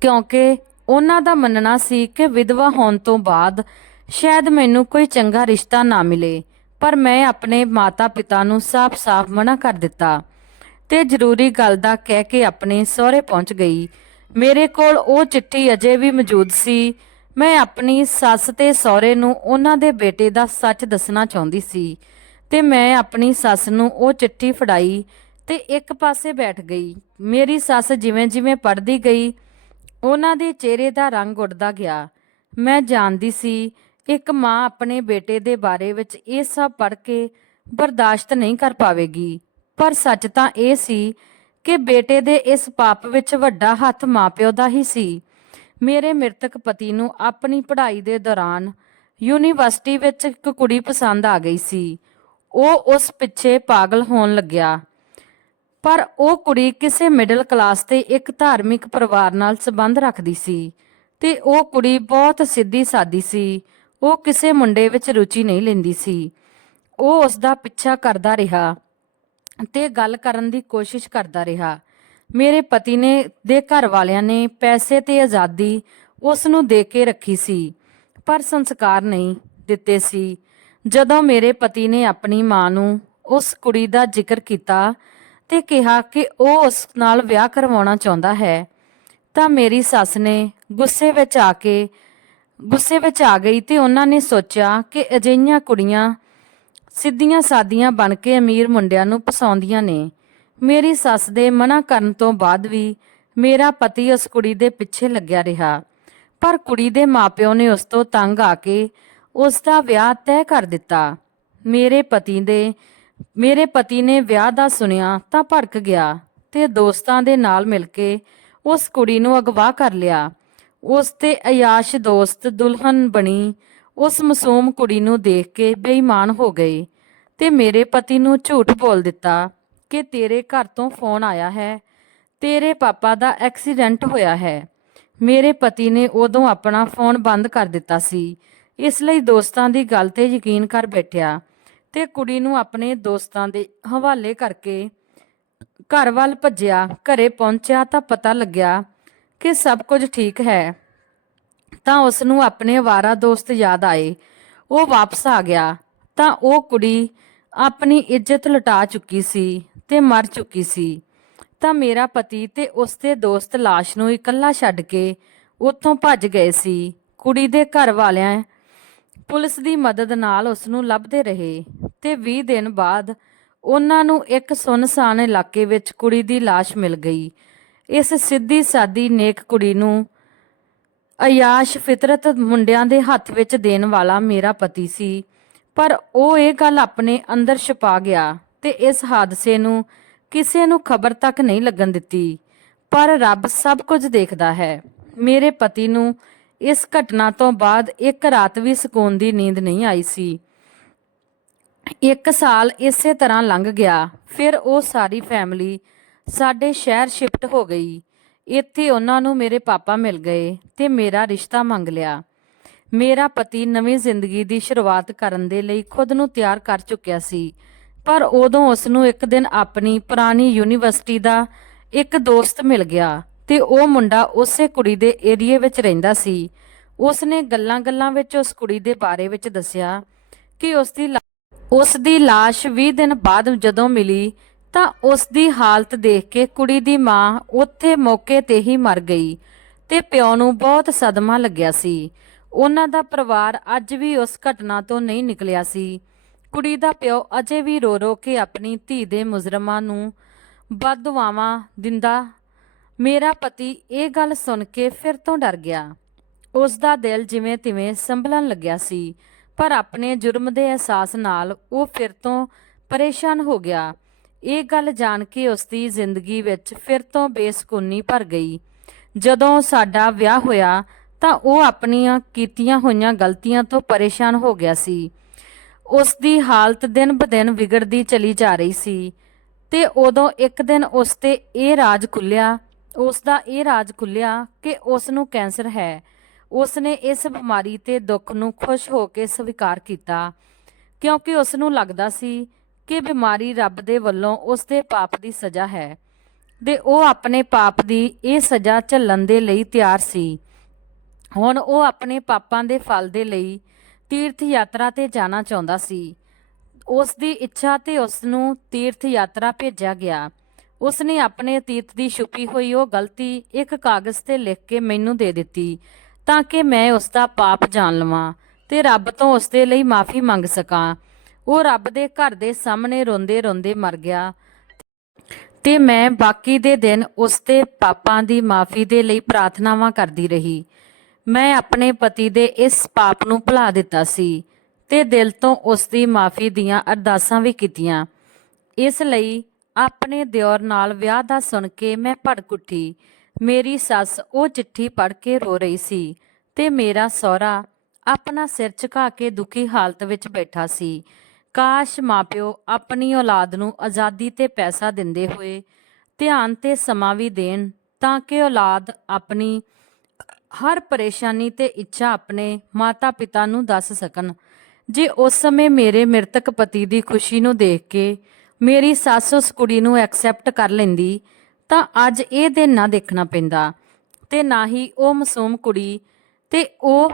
ਕਿਉਂਕਿ ਉਹਨਾਂ ਦਾ ਮੰਨਣਾ ਸੀ ਕਿ ਵਿਧਵਾ ਹੋਣ ਤੋਂ ਬਾਅਦ ਸ਼ਾਇਦ ਮੈਨੂੰ ਕੋਈ ਚੰਗਾ ਰਿਸ਼ਤਾ ਨਾ ਮਿਲੇ। ਪਰ ਮੈਂ ਆਪਣੇ ਮਾਤਾ-ਪਿਤਾ ਨੂੰ ਸਾਫ਼-ਸਾਫ਼ ਮਨਾ ਕਰ ਦਿੱਤਾ ਤੇ ਜ਼ਰੂਰੀ ਗੱਲ ਦਾ ਕਹਿ ਕੇ ਆਪਣੇ ਸਹੁਰੇ ਪਹੁੰਚ ਗਈ। ਮੇਰੇ ਕੋਲ ਉਹ ਚਿੱਠੀ ਅਜੇ ਵੀ ਮੌਜੂਦ ਸੀ। ਮੈਂ ਆਪਣੀ ਸੱਸ ਤੇ ਸਹੁਰੇ ਨੂੰ ਉਹਨਾਂ ਦੇ ਬੇਟੇ ਦਾ ਸੱਚ ਦੱਸਣਾ ਚਾਹੁੰਦੀ ਸੀ ਤੇ ਮੈਂ ਆਪਣੀ ਸੱਸ ਨੂੰ ਉਹ ਚਿੱਠੀ ਫੜਾਈ ਤੇ ਇੱਕ ਪਾਸੇ ਬੈਠ ਗਈ। ਮੇਰੀ ਸੱਸ ਜਿਵੇਂ-ਜਿਵੇਂ ਪੜ੍ਹਦੀ ਗਈ, ਉਹਨਾਂ ਦੇ ਚਿਹਰੇ ਦਾ ਰੰਗ ਉੱਡਦਾ ਗਿਆ। ਮੈਂ ਜਾਣਦੀ ਸੀ ਇੱਕ ਮਾਂ ਆਪਣੇ ਬੇਟੇ ਦੇ ਬਾਰੇ ਵਿੱਚ ਇਹ ਸਭ ਪੜ੍ਹ ਕੇ ਬਰਦਾਸ਼ਤ ਨਹੀਂ ਕਰ ਪਾਵੇਗੀ, ਪਰ ਸੱਚ ਤਾਂ ਇਹ ਸੀ ਕਿ ਬੇਟੇ ਦੇ ਇਸ ਪਾਪ ਵਿੱਚ ਵੱਡਾ ਹੱਥ ਮਾਪਿਓ ਦਾ ਹੀ ਸੀ। ਮੇਰੇ ਮ੍ਰਿਤਕ ਪਤੀ ਨੂੰ ਆਪਣੀ ਪੜ੍ਹਾਈ ਦੇ ਦੌਰਾਨ ਯੂਨੀਵਰਸਿਟੀ ਵਿੱਚ ਇੱਕ ਕੁੜੀ ਪਸੰਦ ਆ ਗਈ ਸੀ। ਉਹ ਉਸ ਪਿੱਛੇ ਪਾਗਲ ਹੋਣ ਲੱਗਿਆ, ਪਰ ਉਹ ਕੁੜੀ ਕਿਸੇ ਮਿਡਲ ਕਲਾਸ ਤੇ ਇੱਕ ਧਾਰਮਿਕ ਪਰਿਵਾਰ ਨਾਲ ਸੰਬੰਧ ਰੱਖਦੀ ਸੀ ਤੇ ਉਹ ਕੁੜੀ ਬਹੁਤ ਸਿੱਧੀ ਸਾਦੀ ਸੀ। ਉਹ ਕਿਸੇ ਮੁੰਡੇ ਵਿੱਚ ਰੁਚੀ ਨਹੀਂ ਲੈਂਦੀ ਸੀ। ਉਹ ਉਸ ਦਾ ਪਿੱਛਾ ਕਰਦਾ ਰਿਹਾ ਤੇ ਗੱਲ ਕਰਨ ਦੀ ਕੋਸ਼ਿਸ਼ ਕਰਦਾ ਰਿਹਾ। ਮੇਰੇ ਪਤੀ ਦੇ ਘਰ ਵਾਲਿਆਂ ਨੇ ਪੈਸੇ ਤੇ ਆਜ਼ਾਦੀ ਉਸ ਨੂੰ ਦੇ ਕੇ ਰੱਖੀ ਸੀ, ਪਰ ਸੰਸਕਾਰ ਨਹੀਂ ਦਿੱਤੇ ਸੀ। ਜਦੋਂ ਮੇਰੇ ਪਤੀ ਨੇ ਆਪਣੀ ਮਾਂ ਨੂੰ ਉਸ ਕੁੜੀ ਦਾ ਜ਼ਿਕਰ ਕੀਤਾ ਤੇ ਕਿਹਾ ਕਿ ਉਹ ਉਸ ਨਾਲ ਵਿਆਹ ਕਰਵਾਉਣਾ ਚਾਹੁੰਦਾ ਹੈ, ਤਾਂ ਮੇਰੀ ਸੱਸ ਨੇ ਗੁੱਸੇ ਵਿੱਚ ਆ ਗਈ ਤੇ ਉਹਨਾਂ ਨੇ ਸੋਚਿਆ ਕਿ ਅਜਿਹੀਆਂ ਕੁੜੀਆਂ ਸਿੱਧੀਆਂ ਸਾਦੀਆਂ ਬਣ ਕੇ ਅਮੀਰ ਮੁੰਡਿਆਂ ਨੂੰ ਫਸਾਉਂਦੀਆਂ ਨੇ। ਮੇਰੀ ਸੱਸ ਦੇ ਮਨਾ ਕਰਨ ਤੋਂ ਬਾਅਦ ਵੀ ਮੇਰਾ ਪਤੀ ਉਸ ਕੁੜੀ ਦੇ ਪਿੱਛੇ ਲੱਗਿਆ ਰਿਹਾ, ਪਰ ਕੁੜੀ ਦੇ ਮਾਪਿਓ ਨੇ ਉਸ ਤੋਂ ਤੰਗ ਆ ਕੇ ਉਸ ਦਾ ਵਿਆਹ ਤੈਅ ਕਰ ਦਿੱਤਾ। ਮੇਰੇ ਪਤੀ ਨੇ ਵਿਆਹ ਦਾ ਸੁਣਿਆ ਤਾਂ ਭੜਕ ਗਿਆ ਤੇ ਦੋਸਤਾਂ ਦੇ ਨਾਲ ਮਿਲ ਕੇ ਉਸ ਕੁੜੀ ਨੂੰ ਅਗਵਾ ਕਰ ਲਿਆ। ਉਸ ਤੇ ਅਯਾਸ਼ ਦੋਸਤ ਦੁਲਹਨ ਬਣੀ ਉਸ ਮਾਸੂਮ ਕੁੜੀ ਨੂੰ ਦੇਖ ਕੇ ਬੇਈਮਾਨ ਹੋ ਗਏ ਤੇ ਮੇਰੇ ਪਤੀ ਨੂੰ ਝੂਠ ਬੋਲ ਦਿੱਤਾ ਕਿ ਤੇਰੇ ਘਰ ਤੋਂ ਫੋਨ ਆਇਆ ਹੈ, ਤੇਰੇ ਪਾਪਾ ਦਾ ਐਕਸੀਡੈਂਟ ਹੋਇਆ ਹੈ। ਮੇਰੇ ਪਤੀ ਨੇ ਉਦੋਂ ਆਪਣਾ ਫੋਨ ਬੰਦ ਕਰ ਦਿੱਤਾ ਸੀ, ਇਸ ਲਈ ਦੋਸਤਾਂ ਦੀ ਗੱਲ ਤੇ ਯਕੀਨ ਕਰ ਬੈਠਿਆ ਤੇ ਕੁੜੀ ਨੂੰ ਆਪਣੇ ਦੋਸਤਾਂ ਦੇ ਹਵਾਲੇ ਕਰਕੇ ਘਰ ਵੱਲ ਭੱਜਿਆ। ਘਰੇ ਪਹੁੰਚਿਆ ਤਾਂ ਪਤਾ ਲੱਗਿਆ ਕਿ ਸਭ ਕੁਝ ਠੀਕ ਹੈ, ਤਾਂ ਉਸ ਨੂੰ ਆਪਣੇ ਅਵਾਰਾ ਦੋਸਤ ਯਾਦ ਆਏ। ਉਹ ਵਾਪਸ ਆ ਗਿਆ ਤਾਂ ਉਹ ਕੁੜੀ ਆਪਣੀ ਇੱਜ਼ਤ ਲੁਟਾ ਚੁੱਕੀ ਸੀ ਤੇ ਮਰ ਚੁੱਕੀ ਸੀ। ਤਾਂ ਮੇਰਾ ਪਤੀ ਤੇ ਉਸ ਦੇ ਦੋਸਤ ਲਾਸ਼ ਨੂੰ ਇਕੱਲਾ ਛੱਡ ਕੇ ਉੱਥੋਂ ਭੱਜ ਗਏ ਸੀ। ਕੁੜੀ ਦੇ ਘਰ ਵਾਲਿਆਂ ਪੁਲਿਸ ਦੀ ਮਦਦ ਨਾਲ ਉਸ ਨੂੰ ਲੱਭਦੇ ਰਹੇ ਤੇ 20 ਦਿਨ ਬਾਅਦ ਉਹਨਾਂ ਨੂੰ ਇੱਕ ਸੁੰਨਸਾਨ ਇਲਾਕੇ ਵਿੱਚ ਕੁੜੀ ਦੀ ਲਾਸ਼ ਮਿਲ ਗਈ। ਇਸ ਸਿੱਧੀ ਸਾਦੀ ਨੇਕ ਕੁੜੀ ਨੂੰ ਅਯਾਸ਼ ਫਿਤਰਤ ਮੁੰਡਿਆਂ ਦੇ ਹੱਥ ਵਿੱਚ ਦੇਣ ਵਾਲਾ ਮੇਰਾ ਪਤੀ ਸੀ, ਪਰ ਉਹ ਇਹ ਗੱਲ ਆਪਣੇ ਅੰਦਰ ਛੁਪਾ ਗਿਆ ਤੇ ਇਸ ਹਾਦਸੇ ਨੂੰ ਕਿਸੇ ਨੂੰ ਖਬਰ ਤੱਕ ਨਹੀਂ ਲੱਗਣ ਦਿੱਤੀ। ਪਰ ਰੱਬ ਸਭ ਕੁਝ ਦੇਖਦਾ ਹੈ। ਮੇਰੇ ਪਤੀ ਨੂੰ ਇਸ ਘਟਨਾ ਤੋਂ ਬਾਅਦ ਇੱਕ ਰਾਤ ਵੀ ਸਕੂਨ ਦੀ ਨੀਂਦ ਨਹੀਂ ਆਈ ਸੀ। 1 ਸਾਲ ਇਸੇ ਤਰ੍ਹਾਂ ਲੰਘ ਗਿਆ। ਫਿਰ ਉਹ ਸਾਰੀ ਫੈਮਿਲੀ ਸਾਡੇ ਸ਼ਹਿਰ ਸ਼ਿਫਟ ਹੋ ਗਈ। ਇੱਥੇ ਉਹਨਾਂ ਨੂੰ ਮੇਰੇ ਪਾਪਾ ਮਿਲ ਗਏ ਤੇ ਮੇਰਾ ਰਿਸ਼ਤਾ ਮੰਗ ਲਿਆ। ਮੇਰਾ ਪਤੀ ਨਵੀਂ ਜ਼ਿੰਦਗੀ ਦੀ ਸ਼ੁਰੂਆਤ ਕਰਨ ਦੇ ਲਈ ਖੁਦ ਨੂੰ ਤਿਆਰ ਕਰ ਚੁੱਕਿਆ ਸੀ, ਪਰ ਉਦੋਂ ਉਸ ਨੂੰ ਇੱਕ ਦਿਨ ਆਪਣੀ ਪੁਰਾਣੀ ਯੂਨੀਵਰਸਿਟੀ ਦਾ ਇੱਕ ਦੋਸਤ ਮਿਲ ਗਿਆ ਤੇ ਉਹ ਮੁੰਡਾ ਉਸੇ ਕੁੜੀ ਦੇ ਏਰੀਏ ਵਿੱਚ ਰਹਿੰਦਾ ਸੀ। ਉਸ ਨੇ ਗੱਲਾਂ-ਗੱਲਾਂ ਵਿੱਚ ਉਸ ਕੁੜੀ ਦੇ ਬਾਰੇ ਵਿੱਚ ਦੱਸਿਆ ਕਿ ਉਸ ਦੀ ਉਸ ਦੀ ਲਾਸ਼ 20 ਦਿਨ ਬਾਅਦ ਜਦੋਂ ਮਿਲੀ ਤਾਂ ਉਸ ਦੀ ਹਾਲਤ ਦੇਖ ਕੇ ਕੁੜੀ ਦੀ ਮਾਂ ਉੱਥੇ ਮੌਕੇ ਤੇ ਹੀ ਮਰ ਗਈ ਤੇ ਪਿਓ ਨੂੰ ਬਹੁਤ ਸਦਮਾ ਲੱਗਿਆ ਸੀ। ਉਹਨਾਂ ਦਾ ਪਰਿਵਾਰ ਅੱਜ ਵੀ ਉਸ ਘਟਨਾ ਤੋਂ ਨਹੀਂ ਨਿਕਲਿਆ ਸੀ। ਕੁੜੀ ਦਾ ਪਿਓ ਅਜੇ ਵੀ ਰੋ ਰੋ ਕੇ ਆਪਣੀ ਧੀ ਦੇ ਮੁਜਰਮਾਂ ਨੂੰ ਬਦਦੁਆਵਾਂ ਦਿੰਦਾ। ਮੇਰਾ ਪਤੀ ਇਹ ਗੱਲ ਸੁਣ ਕੇ ਫਿਰ ਤੋਂ ਡਰ ਗਿਆ। ਉਸ ਦਾ ਦਿਲ ਜਿਵੇਂ ਤਿਵੇਂ ਸੰਭਲਣ ਲੱਗਿਆ ਸੀ, ਪਰ ਆਪਣੇ ਜੁਰਮ ਦੇ ਅਹਿਸਾਸ ਨਾਲ ਉਹ ਫਿਰ ਤੋਂ ਪਰੇਸ਼ਾਨ ਹੋ ਗਿਆ। ਇਹ ਗੱਲ ਜਾਣ ਕੇ ਉਸ ਦੀ ਜ਼ਿੰਦਗੀ ਵਿੱਚ ਫਿਰ ਤੋਂ ਬੇਸਕੂਨੀ ਭਰ ਗਈ। ਜਦੋਂ ਸਾਡਾ ਵਿਆਹ ਹੋਇਆ ਤਾਂ ਉਹ ਆਪਣੀਆਂ ਕੀਤੀਆਂ ਹੋਈਆਂ ਗਲਤੀਆਂ ਤੋਂ ਪਰੇਸ਼ਾਨ ਹੋ ਗਿਆ ਸੀ। ਉਸ ਦੀ ਹਾਲਤ ਦਿਨ ਬ ਦਿਨ ਵਿਗੜਦੀ ਚਲੀ ਜਾ ਰਹੀ ਸੀ ਤੇ ਉਦੋਂ ਇੱਕ ਦਿਨ ਉਸ ਦਾ ਇਹ ਰਾਜ ਖੁੱਲਿਆ ਕਿ ਉਸ ਨੂੰ ਕੈਂਸਰ ਹੈ। ਉਸ ਨੇ ਇਸ ਬਿਮਾਰੀ ਤੇ ਦੁੱਖ ਨੂੰ ਖੁਸ਼ ਹੋ ਕੇ ਸਵੀਕਾਰ ਕੀਤਾ, ਕਿਉਂਕਿ ਉਸ ਨੂੰ ਲੱਗਦਾ ਸੀ ਕਿ ਬਿਮਾਰੀ ਰੱਬ ਦੇ ਵੱਲੋਂ ਉਸ ਦੇ ਪਾਪ ਦੀ ਸਜ਼ਾ ਹੈ ਤੇ ਉਹ ਆਪਣੇ ਪਾਪ ਦੀ ਇਹ ਸਜ਼ਾ ਝੱਲਣ ਦੇ ਲਈ ਤਿਆਰ ਸੀ। ਹੁਣ ਉਹ ਆਪਣੇ ਪਾਪਾਂ ਦੇ ਫਲ ਦੇ ਲਈ ਤੀਰਥ ਯਾਤਰਾ ਤੇ ਜਾਣਾ ਚਾਹੁੰਦਾ ਸੀ। ਉਸ ਦੀ ਇੱਛਾ ਤੇ ਉਸ ਨੂੰ ਤੀਰਥ ਯਾਤਰਾ ਭੇਜਿਆ ਗਿਆ। ਉਸ ਨੇ ਆਪਣੇ ਅਤੀਤ ਦੀ ਛੁਪੀ ਹੋਈ ਉਹ ਗਲਤੀ ਇੱਕ ਕਾਗਜ਼ ਤੇ ਲਿਖ ਕੇ ਮੈਨੂੰ ਦੇ ਦਿੱਤੀ ਤਾਂ ਕਿ ਮੈਂ ਉਸ ਦਾ ਪਾਪ ਜਾਣ ਲਵਾਂ ਤੇ ਰੱਬ ਤੋਂ ਉਸ ਦੇ ਲਈ ਮਾਫੀ ਮੰਗ ਸਕਾਂ। ਉਹ ਰੱਬ ਦੇ ਘਰ ਦੇ ਸਾਹਮਣੇ ਰੋਂਦੇ ਰੋਂਦੇ ਮਰ ਗਿਆ ਤੇ ਮੈਂ ਬਾਕੀ ਦੇ ਦਿਨ ਉਸ ਦੇ ਪਾਪਾਂ ਦੀ ਮਾਫੀ ਦੇ ਲਈ ਪ੍ਰਾਰਥਨਾਵਾਂ ਕਰਦੀ ਰਹੀ। ਮੈਂ ਆਪਣੇ ਪਤੀ ਦੇ ਇਸ ਪਾਪ ਨੂੰ ਭੁਲਾ ਦਿੱਤਾ ਸੀ ਤੇ ਦਿਲ ਤੋਂ ਉਸ ਦੀ ਮਾਫੀ ਦੀਆਂ ਅਰਦਾਸਾਂ ਵੀ ਕੀਤੀਆਂ। ਇਸ ਲਈ ਆਪਣੇ ਦਿਓਰ ਨਾਲ ਵਿਆਹ ਦਾ ਸੁਣ ਕੇ ਮੈਂ ਭੜਕ ਉੱਠੀ। ਮੇਰੀ ਸੱਸ ਉਹ ਚਿੱਠੀ ਪੜ੍ਹ ਕੇ ਰੋ ਰਹੀ ਸੀ ਤੇ ਮੇਰਾ ਸਹੁਰਾ ਆਪਣਾ ਸਿਰ ਝੁਕਾ ਕੇ ਦੁਖੀ ਹਾਲਤ ਵਿੱਚ ਬੈਠਾ ਸੀ। ਕਾਸ਼ ਮਾਪਿਓ ਆਪਣੀ ਔਲਾਦ ਨੂੰ ਆਜ਼ਾਦੀ ਤੇ ਪੈਸਾ ਦਿੰਦੇ ਹੋਏ ਧਿਆਨ ਤੇ ਸਮਾਂ ਵੀ ਦੇਣ ਤਾਂ ਕਿ ਔਲਾਦ ਆਪਣੀ ਹਰ ਪਰੇਸ਼ਾਨੀ ਤੇ ਇੱਛਾ ਆਪਣੇ ਮਾਤਾ ਪਿਤਾ ਨੂੰ ਦੱਸ ਸਕਣ। ਜੇ ਉਸ ਸਮੇਂ ਮੇਰੇ ਮ੍ਰਿਤਕ ਪਤੀ ਦੀ ਖੁਸ਼ੀ ਨੂੰ ਦੇਖ ਕੇ ਮੇਰੀ ਸੱਸ ਉਸ ਕੁੜੀ ਨੂੰ ਐਕਸੈਪਟ ਕਰ ਲੈਂਦੀ ਤਾਂ ਅੱਜ ਇਹ ਦਿਨ ਨਾ ਦੇਖਣਾ ਪੈਂਦਾ ਤੇ ਨਾ ਹੀ ਉਹ ਮਾਸੂਮ ਕੁੜੀ ਤੇ ਉਹ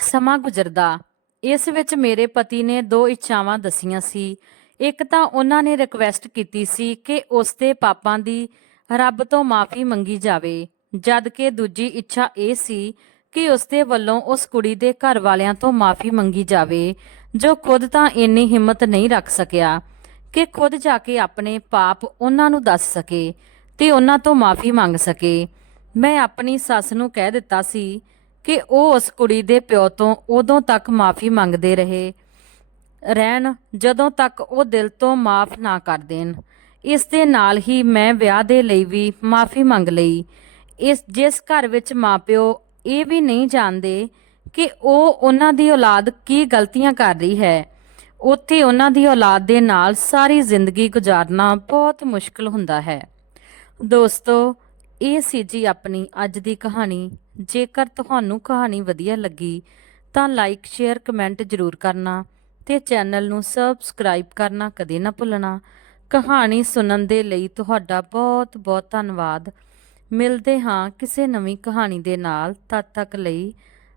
ਸਮਾਂ ਗੁਜ਼ਰਦਾ। ਇਸ ਵਿੱਚ ਮੇਰੇ ਪਤੀ ਨੇ ਦੋ ਇੱਛਾਵਾਂ ਦਸੀਆਂ ਸੀ। ਇੱਕ ਤਾਂ ਉਹਨਾਂ ਨੇ ਰਿਕਵੈਸਟ ਕੀਤੀ ਸੀ ਕਿ ਉਸ ਦੇ ਪਾਪਾਂ ਦੀ ਰੱਬ ਤੋਂ ਮਾਫੀ ਮੰਗੀ ਜਾਵੇ, ਜਦ ਕਿ ਦੂਜੀ ਇੱਛਾ ਇਹ ਸੀ ਕਿ ਉਸ ਦੇ ਵੱਲੋਂ ਉਸ ਕੁੜੀ ਦੇ ਘਰ ਵਾਲਿਆਂ ਤੋਂ ਮਾਫੀ ਮੰਗੀ ਜਾਵੇ ਜੋ ਖੁਦ ਤਾਂ ਇੰਨੀ ਹਿੰਮਤ ਨਹੀਂ ਰੱਖ ਸਕਿਆ ਕਿ ਖੁਦ ਜਾ ਕੇ ਆਪਣੇ ਪਾਪ ਉਹਨਾਂ ਨੂੰ ਦੱਸ ਸਕੇ ਤੇ ਉਹਨਾਂ ਤੋਂ ਮਾਫੀ ਮੰਗ ਸਕੇ। ਮੈਂ ਆਪਣੀ ਸੱਸ ਨੂੰ ਕਹਿ ਦਿੱਤਾ ਸੀ ਕਿ ਉਹ ਉਸ ਕੁੜੀ ਦੇ ਪਿਓ ਤੋਂ ਉਦੋਂ ਤੱਕ ਮਾਫੀ ਮੰਗਦੇ ਰਹਿਣ ਜਦੋਂ ਤੱਕ ਉਹ ਦਿਲ ਤੋਂ ਮਾਫ ਨਾ ਕਰ ਦੇਣ। ਇਸ ਦੇ ਨਾਲ ਹੀ ਮੈਂ ਵਿਆਹ ਦੇ ਲਈ ਵੀ ਮਾਫੀ ਮੰਗ ਲਈ। ਜਿਸ ਘਰ ਵਿੱਚ ਮਾਪਿਓ ਇਹ ਵੀ ਨਹੀਂ ਜਾਣਦੇ ਕਿ ਉਹ ਉਹਨਾਂ ਦੀ ਔਲਾਦ ਕੀ ਗਲਤੀਆਂ ਕਰ ਰਹੀ ਹੈ, ਉੱਥੇ ਉਹਨਾਂ ਦੀ ਔਲਾਦ ਦੇ ਨਾਲ ਸਾਰੀ ਜ਼ਿੰਦਗੀ ਗੁਜ਼ਾਰਨਾ ਬਹੁਤ ਮੁਸ਼ਕਲ ਹੁੰਦਾ ਹੈ। ਦੋਸਤੋ, ਇਹ ਸੀ ਜੀ ਆਪਣੀ ਅੱਜ ਦੀ ਕਹਾਣੀ। ਜੇਕਰ ਤੁਹਾਨੂੰ ਕਹਾਣੀ ਵਧੀਆ ਲੱਗੀ ਤਾਂ ਲਾਈਕ ਸ਼ੇਅਰ ਕਮੈਂਟ ਜ਼ਰੂਰ ਕਰਨਾ ਤੇ ਚੈਨਲ ਨੂੰ ਸਬਸਕ੍ਰਾਈਬ ਕਰਨਾ ਕਦੇ ਨਾ ਭੁੱਲਣਾ। ਕਹਾਣੀ ਸੁਣਨ ਦੇ ਲਈ ਤੁਹਾਡਾ ਬਹੁਤ ਬਹੁਤ ਧੰਨਵਾਦ। ਮਿਲਦੇ ਹਾਂ ਕਿਸੇ ਨਵੀਂ ਕਹਾਣੀ ਦੇ ਨਾਲ। ਤਦ ਤੱਕ ਲਈ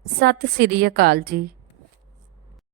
ਸਤਿ ਸ੍ਰੀ ਅਕਾਲ ਜੀ।